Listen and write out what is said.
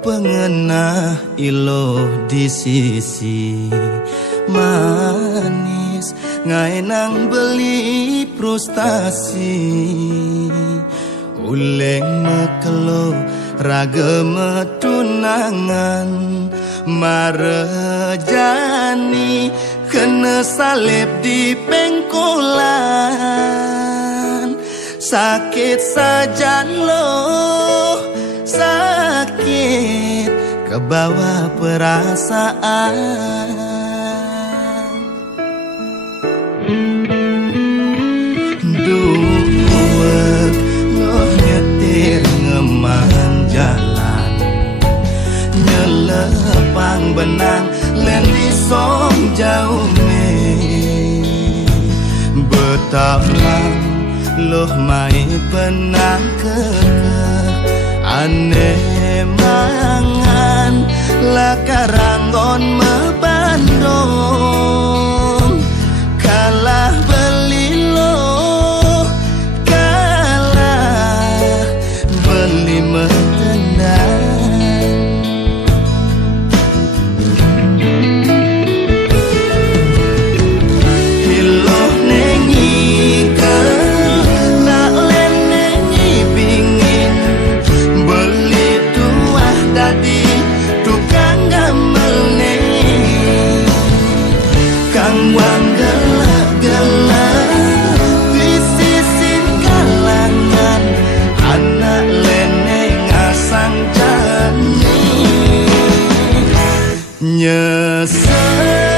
pengenah ilo di sisi manis ngainang beli frustasi uleng mekelo raga metunangan marejani kena salib di pengkolan sakit saja loh sakit ke bawah perasaan duwek loh nyetir ngemang jalan nyelepang benang len di som jauh me betalang loh mai penang kekeh aneh mangan lakaranggon mebandong kalah beli loh kalah beli metendang hiloh nengi dadi tukang gamel ne kang wang gelak-gelak disisin kalangan anak lene ngasang jani nyesel